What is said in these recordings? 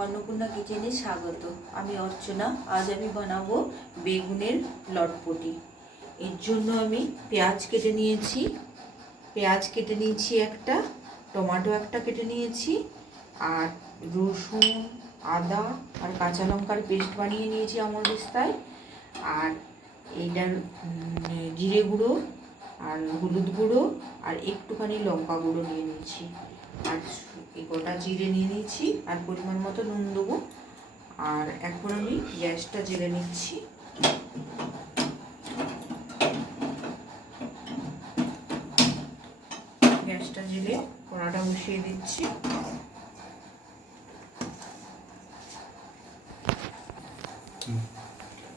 अन्नपूर्णा किचेने स्वागत। আমি অর্চনা। আজ আমি বানাবো বেগুনের লটপটি। এর জন্য আমি পেঁয়াজ কেটে নিয়েছি একটা, টমেটো একটা কেটে নিয়েছি, আর রসুন, আদা আর কাঁচা লঙ্কার পেস্ট বানিয়ে নিয়েছি আমলদিস্তায়। আর এইটার জিরে গুঁড়ো আর হলুদ গুঁড়ো আর একটুখানি লঙ্কা গুঁড়ো নিয়ে নিয়েছি, আর এই গোটা জিরে নিয়ে নিয়েছি, আর পরিমাণ মতো নুন দেবো। আর এখন আমি গ্যাসটা জেলে নিচ্ছি। গ্যাসটা জেলে কড়াটা বসিয়ে দিচ্ছি।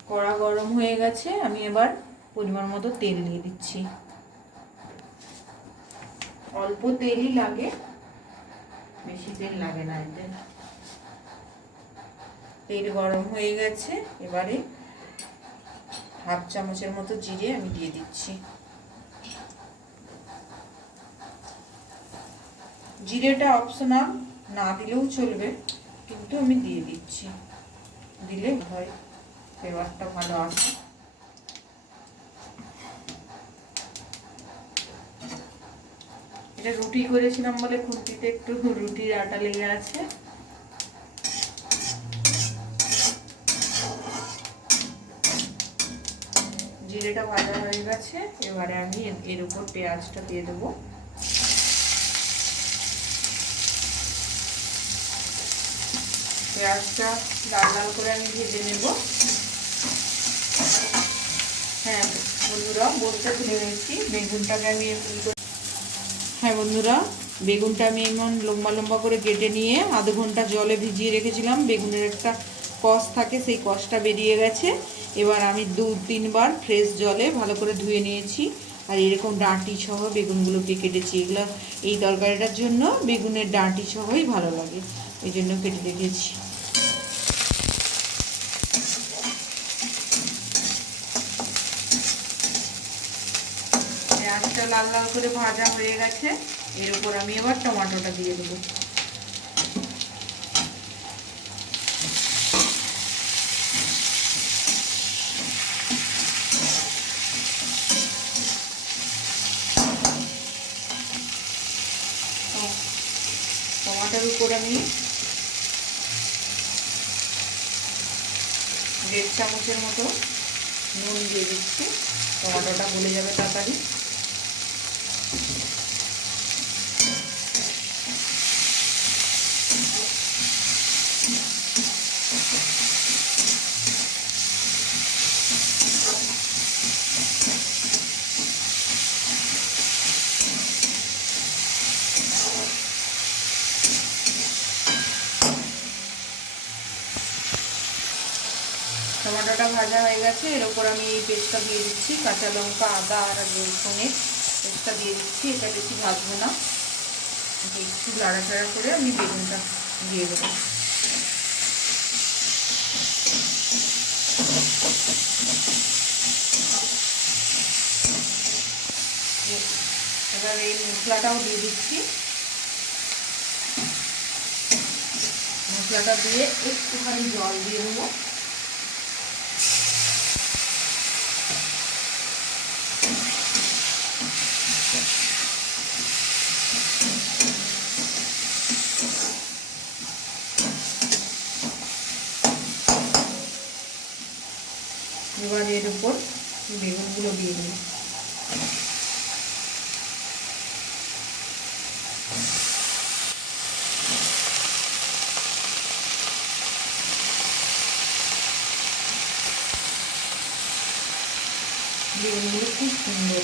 কড়া গরম হয়ে গেছে, আমি এবার পরিমাণ মতো তেল দিয়ে দিচ্ছি। অল্প তেলই লাগে, বেশি তেল লাগে না এতে। তেল গরম হয়ে গেছে, এবারে হাফ চামচের মতো জিরে আমি দিয়ে দিচ্ছি। জিরেটা অপশনাল, না দিলেও চলবে, কিন্তু আমি দিয়ে দিচ্ছি, দিলে হয় ফ্লেভারটা ভালো আসে। এটা রুটি করেছিলাম বলে খুন্তিতে একটু রুটির আটা লেগে আছে। জিরেটা ভাজা হয়ে গেছে, এবারে আমি এর উপর পেঁয়াজটা দিয়ে দেবো। পেঁয়াজটা লাল লাল করে আমি ভেজে নেব। হ্যাঁ বন্ধুরা, বলতে ভুলে গেছি, বেগুনটাকে আমি বেগুনটা আমি এমন লম্বা লম্বা করে কেটে নিয়ে আধ ঘন্টা জলে ভিজিয়ে রেখেছিলাম। বেগুনের একটা কষ থাকে, সেই কষটা বেরিয়ে গেছে। এবার আমি 2-3 বার ফ্রেশ জলে ভালো করে ধুয়ে নিয়েছি, আর এরকম ডাঁটি সহ বেগুনগুলোকে কেটেছি। এগুলো এই তরকারিটার জন্য বেগুনের ডাঁটি সহই ভালো লাগে, ওই জন্য কেটে রেখেছি। পেঁয়াজটা লাল লাল করে ভাজা হয়ে গেছে, এর উপর আমি এবার টমেটোটা দিয়ে দেবো। টমেটোর উপর আমি 1.5 চামচের মতো নুন দিয়ে দিচ্ছি, টমেটোটা গলে যাবে তাড়াতাড়ি। টমেটোটা ভাজা হয়ে গেছে, এর উপর আমি এই পেস্টটা দিয়ে দিচ্ছি, কাঁচা লঙ্কা, আদা আর রসুনের পেস্টটা দিয়ে দিচ্ছি। এটা বেশি ভাজবো না, একটু লাড়াচাড়া করে আমি বেগুনটা দিয়ে দেবো। এবার এই মশলাটাও দিয়ে দিচ্ছি। মশলাটা দিয়ে একটুখানি জল দিয়ে দেবো। এবার এর উপর বেগুনগুলো দিয়ে দেবো। বেগুনগুলো খুব সুন্দর,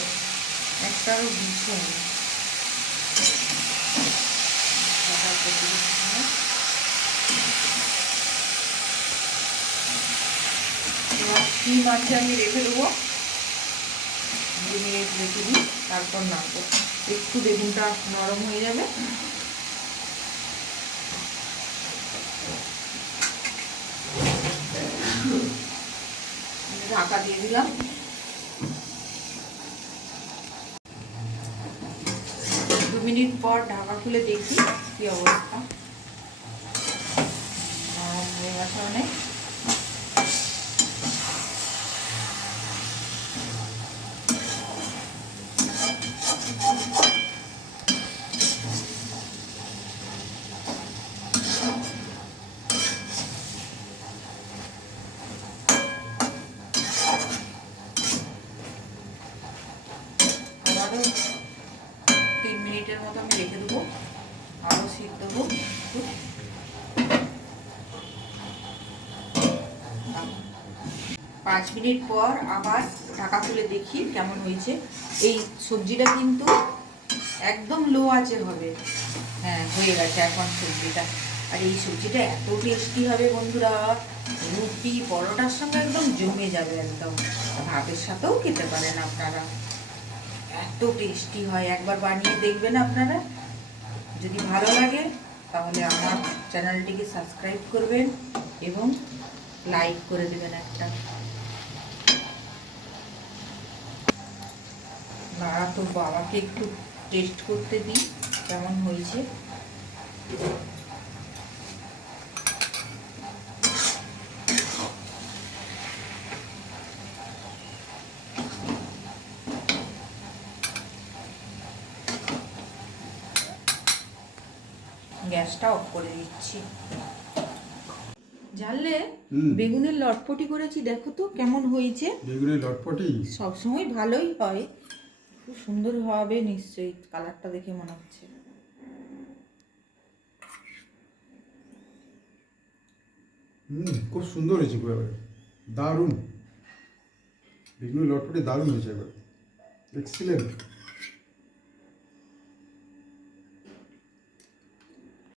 একটারও ভীষণ। ডিম আছে, আমি রেখে দেবো, 2 মিনিট রেখে দিই, তারপর নাড়বো। একটু বেগুনটা নরম হয়ে যাবে। ঢাকা দিয়ে দিলাম। 2 মিনিট পর ঢাকা খুলে দেখি কি অবস্থা। হয়ে গেছে অনেক। আবারও 3 মিনিটের মতো আমি রেখে দেবো, আরও সিদ্ধ হোক। 5 মিনিট পর আবার ঢাকা খুলে দেখি কেমন হয়েছে। এই সবজিটা কিন্তু একদম লো আঁচে হবে। হ্যাঁ, হয়ে গেছে এখন সবজিটা। আর এই সবজিটা এত টেস্টি হবে বন্ধুরা, রুটি পরোটার সঙ্গে একদম জমে যাবে, একদম ভাতের সাথেও খেতে পারেন আপনারা। এত টেস্টি হয়, একবার বানিয়ে দেখবেন আপনারা। যদি ভালো লাগে তাহলে আমার চ্যানেলটিকে সাবস্ক্রাইব করবেন এবং লাইক করে দেবেন একটা। না তো বাবাকে একটু টেস্ট করতে দিই কেমন হয়েছে। গ্যাসটা অফ করে দিচ্ছি। জানলে বেগুনের লটপটি করেছি, দেখো তো কেমন হয়েছে। বেগুনের লটপটি সবসময় ভালোই হয়, খুব সুন্দর হবে নিশ্চয়ই, কালারটা দেখে মনে হচ্ছে। খুব সুন্দর হয়েছে, দারুণ। বেগুনের লটপটি দারুণ হয়েছে, এবার এক্সিলেন্ট।